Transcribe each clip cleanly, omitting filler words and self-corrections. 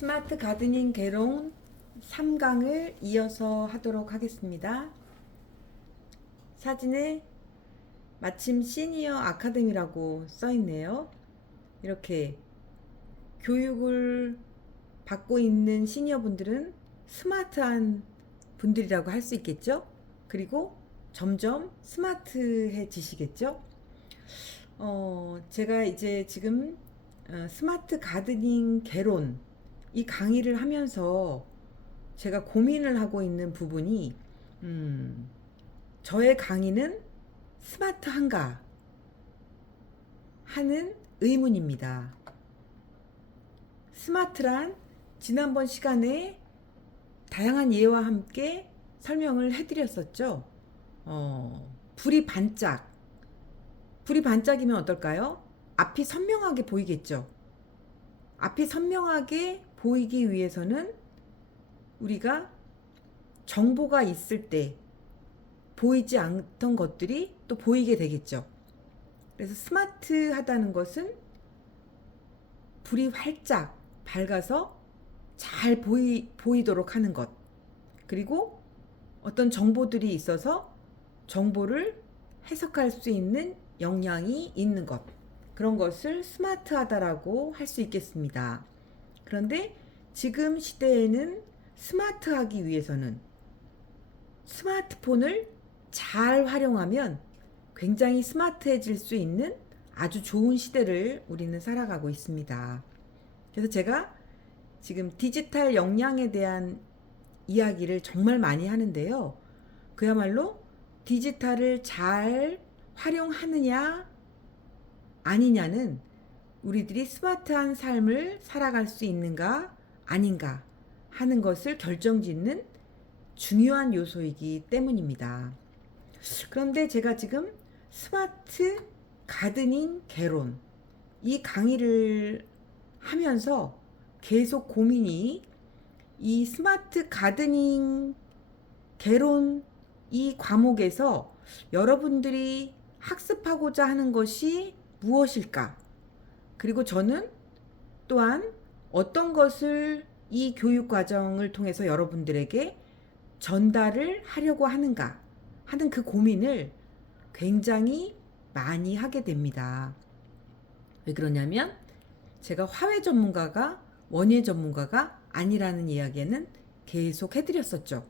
스마트 가드닝 개론 3강을 이어서 하도록 하겠습니다. 사진에 마침 시니어 아카데미라고 써있네요. 이렇게 교육을 받고 있는 시니어분들은 스마트한 분들이라고 할 수 있겠죠? 그리고 점점 스마트해지시겠죠? 제가 이제 지금 스마트 가드닝 개론 이 강의를 하면서 제가 고민을 하고 있는 부분이 저의 강의는 스마트한가 하는 의문입니다. 스마트란 지난번 시간에 다양한 예와 함께 설명을 해드렸었죠. 불이 반짝. 불이 반짝이면 어떨까요? 앞이 선명하게 보이겠죠. 앞이 선명하게 보이기 위해서는 우리가 정보가 있을 때 보이지 않던 것들이 또 보이게 되겠죠. 그래서 스마트하다는 것은 불이 활짝 밝아서 잘 보이도록 하는 것. 그리고 어떤 정보들이 있어서 정보를 해석할 수 있는 역량이 있는 것. 그런 것을 스마트하다라고 할 수 있겠습니다. 그런데 지금 시대에는 스마트하기 위해서는 스마트폰을 잘 활용하면 굉장히 스마트해질 수 있는 아주 좋은 시대를 우리는 살아가고 있습니다. 그래서 제가 지금 디지털 역량에 대한 이야기를 정말 많이 하는데요. 그야말로 디지털을 잘 활용하느냐 아니냐는 우리들이 스마트한 삶을 살아갈 수 있는가 아닌가 하는 것을 결정짓는 중요한 요소이기 때문입니다. 그런데 제가 지금 스마트 가드닝 개론 이 강의를 하면서 계속 고민이 이 스마트 가드닝 개론 이 과목에서 여러분들이 학습하고자 하는 것이 무엇일까? 그리고 저는 또한 어떤 것을 이 교육 과정을 통해서 여러분들에게 전달을 하려고 하는가 하는 그 고민을 굉장히 많이 하게 됩니다. 왜 그러냐면 제가 화훼 전문가가 원예 전문가가 아니라는 이야기는 계속 해드렸었죠.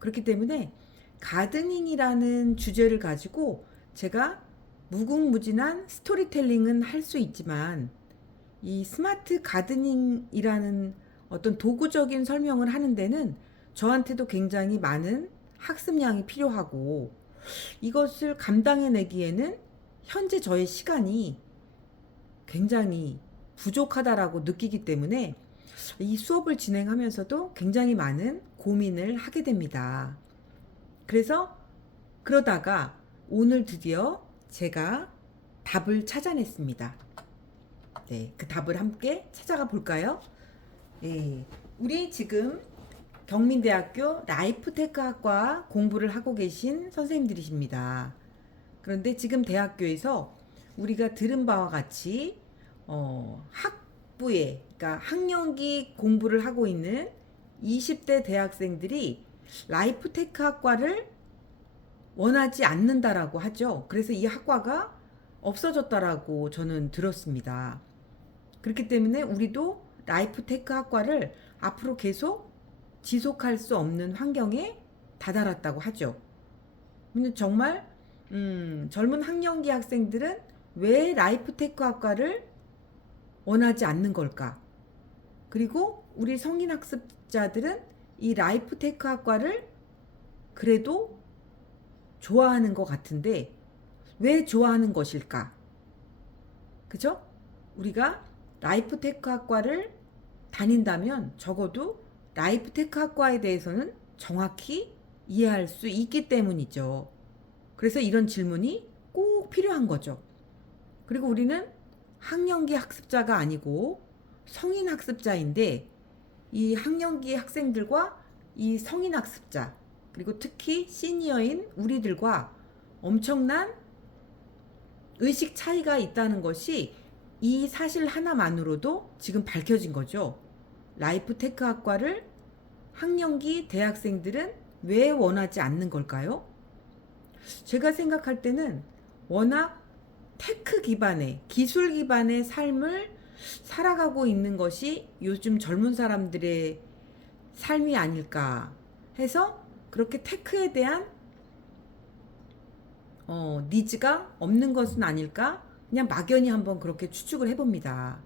그렇기 때문에 가드닝이라는 주제를 가지고 제가 무궁무진한 스토리텔링은 할 수 있지만 이 스마트 가드닝이라는 어떤 도구적인 설명을 하는 데는 저한테도 굉장히 많은 학습량이 필요하고 이것을 감당해내기에는 현재 저의 시간이 굉장히 부족하다라고 느끼기 때문에 이 수업을 진행하면서도 굉장히 많은 고민을 하게 됩니다. 그래서 그러다가 오늘 드디어 제가 답을 찾아냈습니다. 네, 그 답을 함께 찾아가 볼까요? 네, 우리 지금 경민대학교 라이프테크학과 공부를 하고 계신 선생님들이십니다. 그런데 지금 대학교에서 우리가 들은 바와 같이 학부에, 그러니까 학년기 공부를 하고 있는 20대 대학생들이 라이프테크학과를 원하지 않는다라고 하죠. 그래서 이 학과가 없어졌다라고 저는 들었습니다. 그렇기 때문에 우리도 라이프테크 학과를 앞으로 계속 지속할 수 없는 환경에 다다랐다고 하죠. 근데 정말 젊은 학년기 학생들은 왜 라이프테크 학과를 원하지 않는 걸까? 그리고 우리 성인 학습자들은 이 라이프테크 학과를 그래도 좋아하는 것 같은데 왜 좋아하는 것일까? 그죠? 우리가 라이프테크 학과를 다닌다면 적어도 라이프테크 학과에 대해서는 정확히 이해할 수 있기 때문이죠. 그래서 이런 질문이 꼭 필요한 거죠. 그리고 우리는 학년기 학습자가 아니고 성인 학습자인데 이 학년기 학생들과 이 성인 학습자 그리고 특히 시니어인 우리들과 엄청난 의식 차이가 있다는 것이 이 사실 하나만으로도 지금 밝혀진 거죠. 라이프 테크 학과를 학년기 대학생들은 왜 원하지 않는 걸까요? 제가 생각할 때는 워낙 테크 기반의, 기술 기반의 삶을 살아가고 있는 것이 요즘 젊은 사람들의 삶이 아닐까 해서 그렇게 테크에 대한 니즈가 없는 것은 아닐까? 그냥 막연히 한번 그렇게 추측을 해봅니다.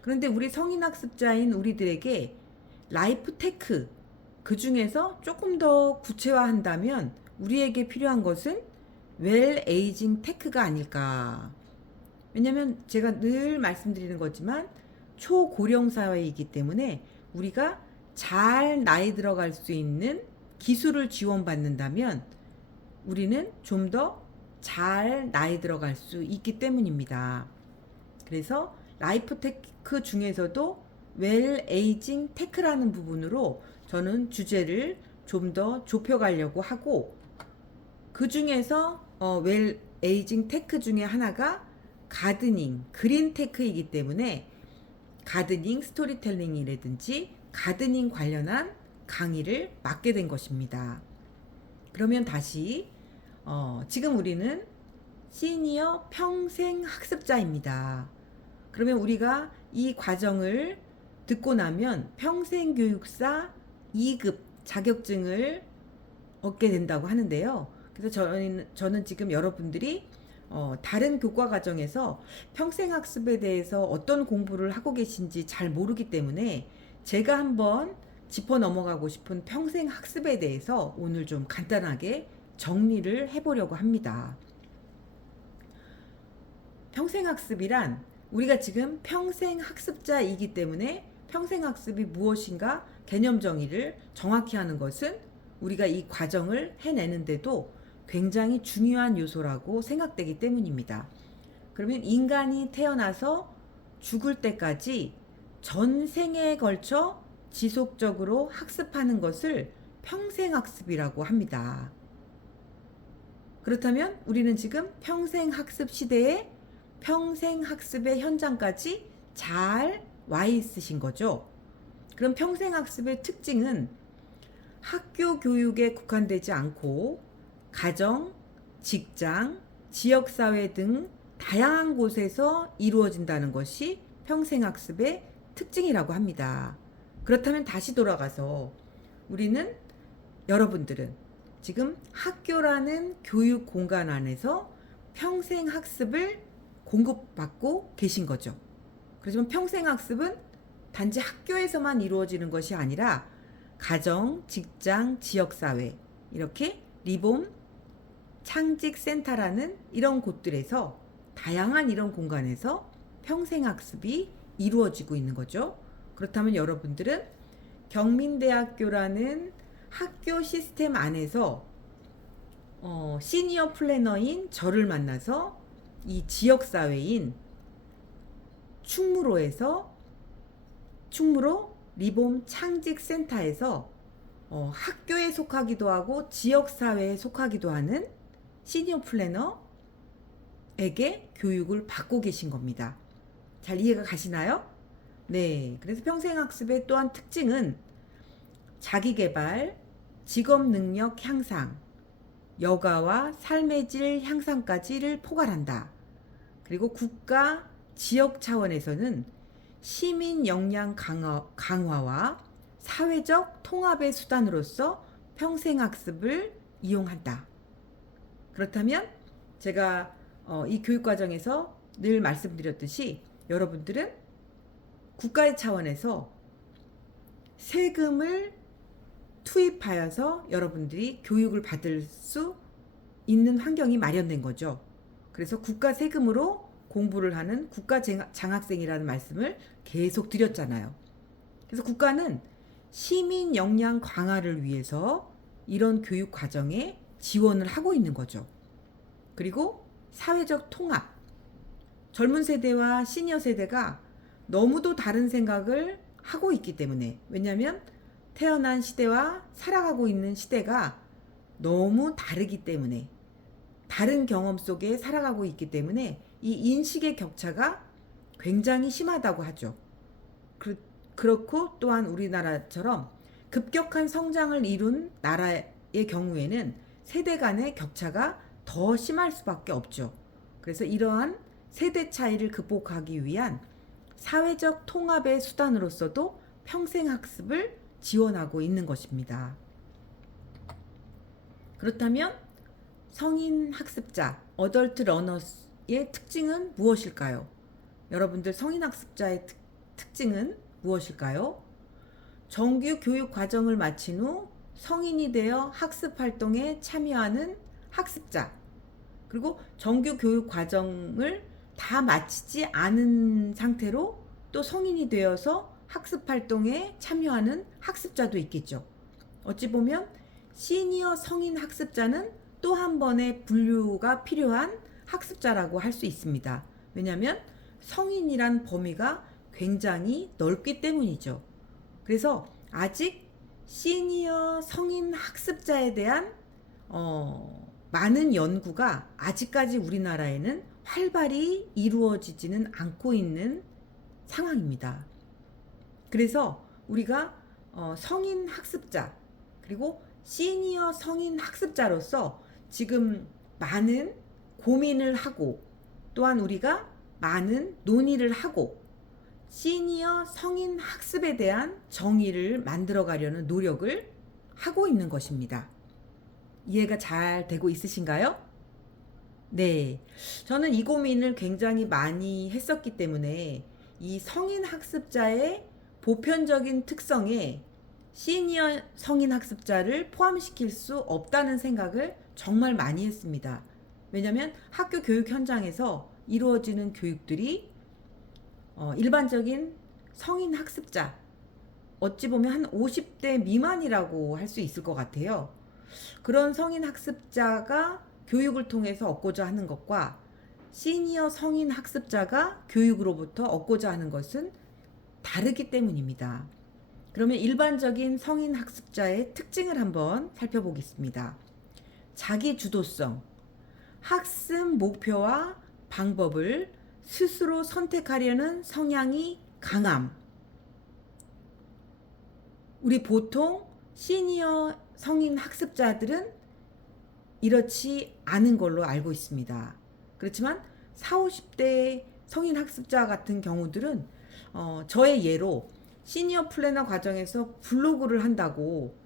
그런데 우리 성인학습자인 우리들에게 라이프 테크, 그 중에서 조금 더 구체화한다면 우리에게 필요한 것은 웰 에이징 테크가 아닐까. 왜냐면 제가 늘 말씀드리는 거지만 초고령 사회이기 때문에 우리가 잘 나이 들어갈 수 있는 기술을 지원받는다면 우리는 좀 더 잘 나이 들어갈 수 있기 때문입니다. 그래서 라이프 테크 중에서도 웰 에이징 테크라는 부분으로 저는 주제를 좀 더 좁혀가려고 하고, 그 중에서 웰 에이징 테크 중에 하나가 가드닝, 그린 테크이기 때문에 가드닝 스토리텔링이라든지 가드닝 관련한 강의를 맡게 된 것입니다. 그러면 다시 지금 우리는 시니어 평생 학습자입니다. 그러면 우리가 이 과정을 듣고 나면 평생교육사 2급 자격증을 얻게 된다고 하는데요. 그래서 저는 지금 여러분들이 다른 교과 과정에서 평생학습에 대해서 어떤 공부를 하고 계신지 잘 모르기 때문에 제가 한번 짚어 넘어가고 싶은 평생학습에 대해서 오늘 좀 간단하게 정리를 해보려고 합니다. 평생학습이란 우리가 지금 평생학습자이기 때문에 평생학습이 무엇인가 개념 정의를 정확히 하는 것은 우리가 이 과정을 해내는데도 굉장히 중요한 요소라고 생각되기 때문입니다. 그러면 인간이 태어나서 죽을 때까지 전생에 걸쳐 지속적으로 학습하는 것을 평생학습이라고 합니다. 그렇다면 우리는 지금 평생학습 시대에 평생학습의 현장까지 잘 와 있으신 거죠. 그럼 평생학습의 특징은 학교 교육에 국한되지 않고 가정, 직장, 지역사회 등 다양한 곳에서 이루어진다는 것이 평생학습의 특징이라고 합니다. 그렇다면 다시 돌아가서 우리는, 여러분들은 지금 학교라는 교육 공간 안에서 평생학습을 공급받고 계신 거죠. 그렇지만 평생학습은 단지 학교에서만 이루어지는 것이 아니라 가정, 직장, 지역사회, 이렇게 리봄 창직센터라는 이런 곳들에서, 다양한 이런 공간에서 평생학습이 이루어지고 있는 거죠. 그렇다면 여러분들은 경민대학교라는 학교 시스템 안에서 시니어 플래너인 저를 만나서 이 지역사회인 충무로 리봄 창직센터에서 학교에 속하기도 하고 지역사회에 속하기도 하는 시니어 플래너에게 교육을 받고 계신 겁니다. 잘 이해가 가시나요? 네. 그래서 평생학습의 또한 특징은 자기개발, 직업능력 향상, 여가와 삶의 질 향상까지를 포괄한다. 그리고 국가, 지역 차원에서는 시민 역량 강화와 사회적 통합의 수단으로서 평생학습을 이용한다. 그렇다면 제가 이 교육과정에서 늘 말씀드렸듯이 여러분들은 국가의 차원에서 세금을 투입하여서 여러분들이 교육을 받을 수 있는 환경이 마련된 거죠. 그래서 국가 세금으로 공부를 하는 국가 장학생이라는 말씀을 계속 드렸잖아요. 그래서 국가는 시민 역량 강화를 위해서 이런 교육 과정에 지원을 하고 있는 거죠. 그리고 사회적 통합, 젊은 세대와 시니어 세대가 너무도 다른 생각을 하고 있기 때문에, 왜냐하면 태어난 시대와 살아가고 있는 시대가 너무 다르기 때문에, 다른 경험 속에 살아가고 있기 때문에 이 인식의 격차가 굉장히 심하다고 하죠. 그렇고 또한 우리나라처럼 급격한 성장을 이룬 나라의 경우에는 세대 간의 격차가 더 심할 수밖에 없죠. 그래서 이러한 세대 차이를 극복하기 위한 사회적 통합의 수단으로서도 평생학습을 지원하고 있는 것입니다. 그렇다면 성인학습자, 어덜트 러너의 특징은 무엇일까요? 여러분들 성인학습자의 특징은 무엇일까요? 정규 교육 과정을 마친 후 성인이 되어 학습 활동에 참여하는 학습자, 그리고 정규 교육 과정을 다 마치지 않은 상태로 또 성인이 되어서 학습 활동에 참여하는 학습자도 있겠죠. 어찌 보면 시니어 성인 학습자는 또 한 번의 분류가 필요한 학습자라고 할 수 있습니다. 왜냐하면 성인이란 범위가 굉장히 넓기 때문이죠. 그래서 아직 시니어 성인 학습자에 대한 많은 연구가 아직까지 우리나라에는 활발히 이루어지지는 않고 있는 상황입니다. 그래서 우리가 성인 학습자 그리고 시니어 성인 학습자로서 지금 많은 고민을 하고 또한 우리가 많은 논의를 하고 시니어 성인 학습에 대한 정의를 만들어가려는 노력을 하고 있는 것입니다. 이해가 잘 되고 있으신가요? 네. 저는 이 고민을 굉장히 많이 했었기 때문에 이 성인 학습자의 보편적인 특성에 시니어 성인 학습자를 포함시킬 수 없다는 생각을 정말 많이 했습니다. 왜냐하면 학교 교육 현장에서 이루어지는 교육들이 일반적인 성인 학습자, 어찌 보면 한 50대 미만이라고 할 수 있을 것 같아요. 그런 성인 학습자가 교육을 통해서 얻고자 하는 것과 시니어 성인 학습자가 교육으로부터 얻고자 하는 것은 다르기 때문입니다. 그러면 일반적인 성인 학습자의 특징을 한번 살펴보겠습니다. 자기 주도성, 학습 목표와 방법을 스스로 선택하려는 성향이 강함. 우리 보통 시니어 성인 학습자들은 이렇지 않은 걸로 알고 있습니다. 그렇지만 40, 50대 성인 학습자 같은 경우들은 저의 예로 시니어 플래너 과정에서 블로그를 한다고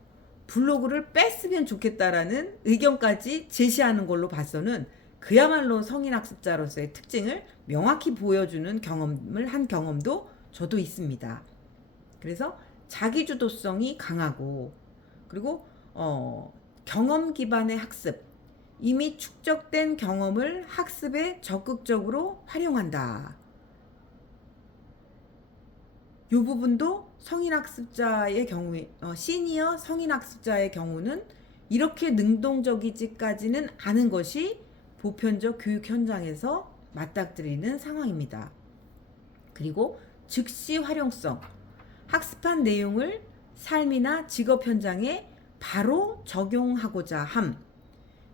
블로그를 뺐으면 좋겠다라는 의견까지 제시하는 걸로 봐서는 그야말로 성인 학습자로서의 특징을 명확히 보여주는 경험을 한 경험도 저도 있습니다. 그래서 자기주도성이 강하고 그리고 경험 기반의 학습, 이미 축적된 경험을 학습에 적극적으로 활용한다. 이 부분도 성인학습자의 경우에 시니어 성인학습자의 경우는 이렇게 능동적이지까지는 않은 것이 보편적 교육 현장에서 맞닥뜨리는 상황입니다. 그리고 즉시 활용성, 학습한 내용을 삶이나 직업 현장에 바로 적용하고자 함.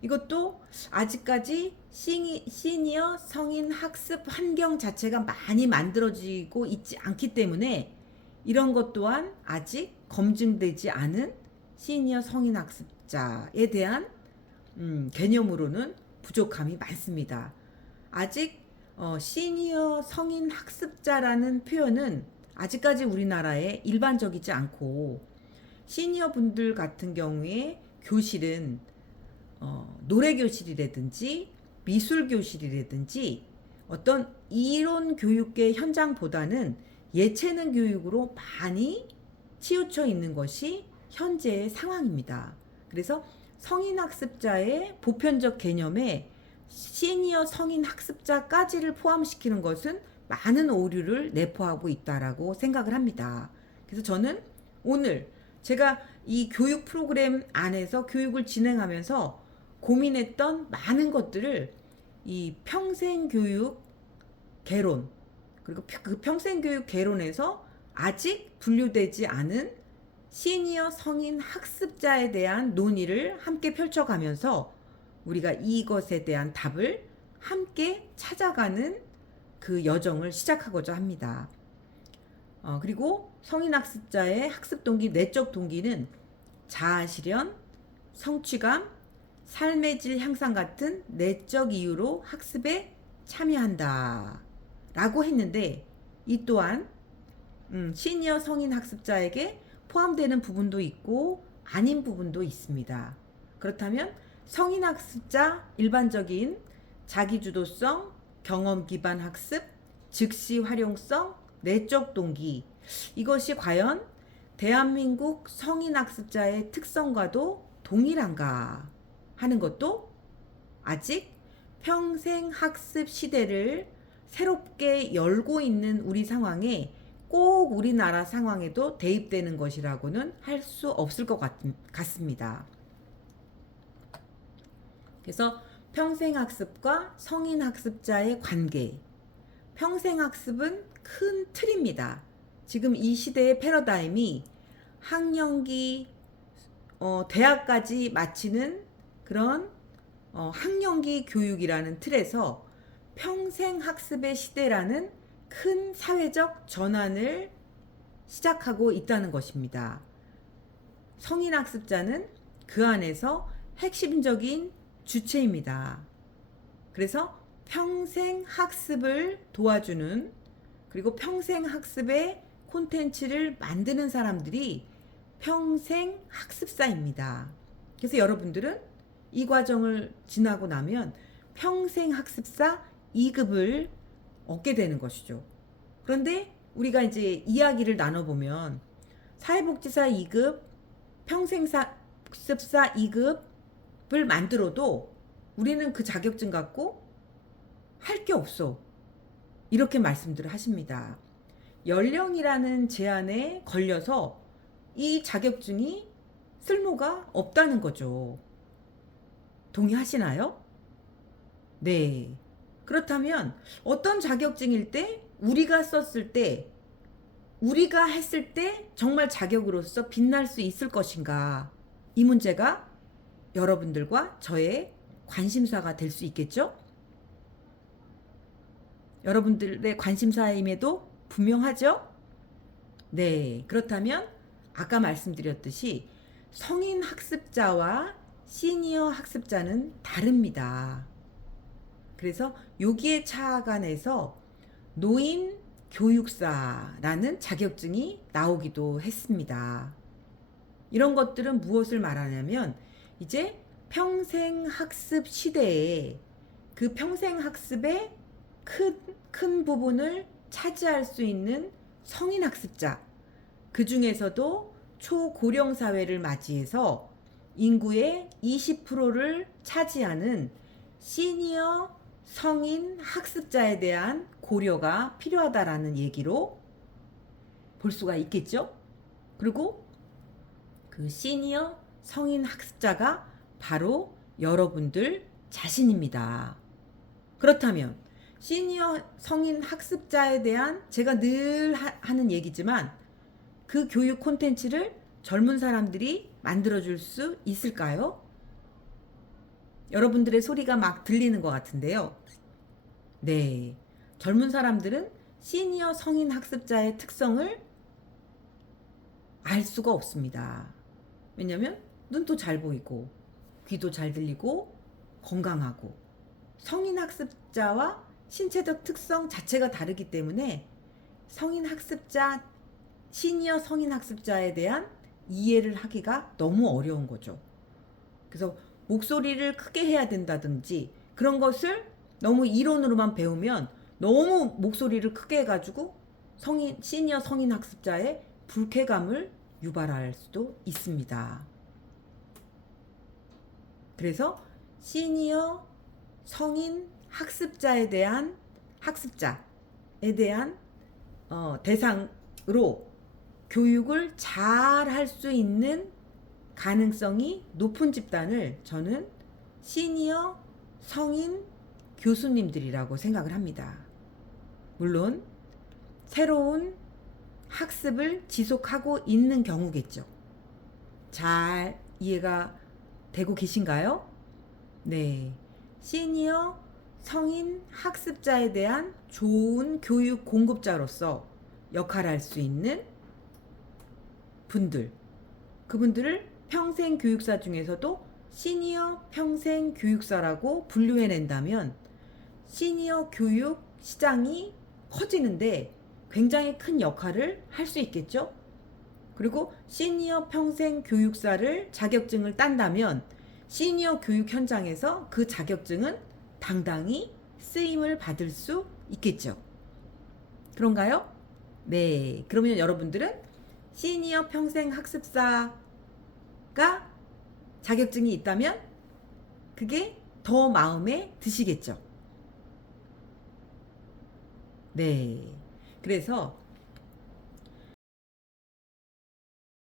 이것도 아직까지 시니어 성인 학습 환경 자체가 많이 만들어지고 있지 않기 때문에 이런 것 또한 아직 검증되지 않은 시니어 성인 학습자에 대한 개념으로는 부족함이 많습니다. 아직 시니어 성인 학습자라는 표현은 아직까지 우리나라에 일반적이지 않고 시니어 분들 같은 경우에 교실은 노래 교실이라든지 미술 교실이라든지 어떤 이론 교육의 현장보다는 예체능 교육으로 많이 치우쳐 있는 것이 현재의 상황입니다. 그래서 성인 학습자의 보편적 개념에 시니어 성인 학습자까지를 포함시키는 것은 많은 오류를 내포하고 있다라고 생각을 합니다. 그래서 저는 오늘 제가 이 교육 프로그램 안에서 교육을 진행하면서 고민했던 많은 것들을 이 평생교육 개론 그리고 그 평생교육 개론에서 아직 분류되지 않은 시니어 성인 학습자에 대한 논의를 함께 펼쳐가면서 우리가 이것에 대한 답을 함께 찾아가는 그 여정을 시작하고자 합니다. 그리고 성인학습자의 학습 동기, 내적 동기는 자아실현, 성취감, 삶의 질 향상 같은 내적 이유로 학습에 참여한다 라고 했는데, 이 또한 시니어 성인 학습자에게 포함되는 부분도 있고 아닌 부분도 있습니다. 그렇다면 성인 학습자 일반적인 자기주도성, 경험 기반 학습, 즉시 활용성, 내적 동기, 이것이 과연 대한민국 성인 학습자의 특성과도 동일한가 하는 것도 아직 평생 학습 시대를 새롭게 열고 있는 우리 상황에 꼭 우리나라 상황에도 대입되는 것이라고는 할 수 없을 것 같습니다. 그래서 평생학습과 성인학습자의 관계, 평생학습은 큰 틀입니다. 지금 이 시대의 패러다임이 학령기, 대학까지 마치는 그런 학령기 교육이라는 틀에서 평생학습의 시대라는 큰 사회적 전환을 시작하고 있다는 것입니다. 성인학습자는 그 안에서 핵심적인 주체입니다. 그래서 평생 학습을 도와주는, 그리고 평생 학습의 콘텐츠를 만드는 사람들이 평생 학습사입니다. 그래서 여러분들은 이 과정을 지나고 나면 평생 학습사 2급을 얻게 되는 것이죠. 그런데 우리가 이제 이야기를 나눠보면 사회복지사 2급, 평생학습사 2급을 만들어도 우리는 그 자격증 갖고 할 게 없어, 이렇게 말씀들을 하십니다. 연령이라는 제한에 걸려서 이 자격증이 쓸모가 없다는 거죠. 동의하시나요? 네. 그렇다면 어떤 자격증일 때 우리가 썼을 때, 우리가 했을 때 정말 자격으로서 빛날 수 있을 것인가, 이 문제가 여러분들과 저의 관심사가 될 수 있겠죠? 여러분들의 관심사임에도 분명하죠? 네, 그렇다면 아까 말씀드렸듯이 성인 학습자와 시니어 학습자는 다릅니다. 그래서 여기에 차관해서 노인 교육사라는 자격증이 나오기도 했습니다. 이런 것들은 무엇을 말하냐면, 이제 평생 학습 시대에 그 평생 학습의 큰 부분을 차지할 수 있는 성인 학습자, 그 중에서도 초고령 사회를 맞이해서 인구의 20%를 차지하는 시니어 성인 학습자에 대한 고려가 필요하다라는 얘기로 볼 수가 있겠죠? 그리고 그 시니어 성인 학습자가 바로 여러분들 자신입니다. 그렇다면 시니어 성인 학습자에 대한, 제가 늘 하는 얘기지만, 그 교육 콘텐츠를 젊은 사람들이 만들어줄 수 있을까요? 여러분들의 소리가 막 들리는 것 같은데요. 네, 젊은 사람들은 시니어 성인 학습자의 특성을 알 수가 없습니다. 왜냐면 눈도 잘 보이고 귀도 잘 들리고 건강하고, 성인 학습자와 신체적 특성 자체가 다르기 때문에 성인 학습자, 시니어 성인 학습자에 대한 이해를 하기가 너무 어려운 거죠. 그래서 목소리를 크게 해야 된다든지 그런 것을 너무 이론으로만 배우면 너무 목소리를 크게 해가지고 시니어 성인 학습자의 불쾌감을 유발할 수도 있습니다. 그래서 시니어 성인 학습자에 대한 대상으로 교육을 잘 할 수 있는 가능성이 높은 집단을 저는 시니어 성인 교수님들이라고 생각을 합니다. 물론 새로운 학습을 지속하고 있는 경우겠죠. 잘 이해가 되고 계신가요? 네. 시니어 성인 학습자에 대한 좋은 교육 공급자로서 역할을 할 수 있는 분들, 그분들을 평생 교육사 중에서도 시니어 평생 교육사라고 분류해낸다면 시니어 교육 시장이 커지는데 굉장히 큰 역할을 할 수 있겠죠. 그리고 시니어 평생 교육사를 자격증을 딴다면 시니어 교육 현장에서 그 자격증은 당당히 쓰임을 받을 수 있겠죠. 그런가요? 네. 그러면 여러분들은 시니어 평생 학습사가 자격증이 있다면 그게 더 마음에 드시겠죠. 네. 그래서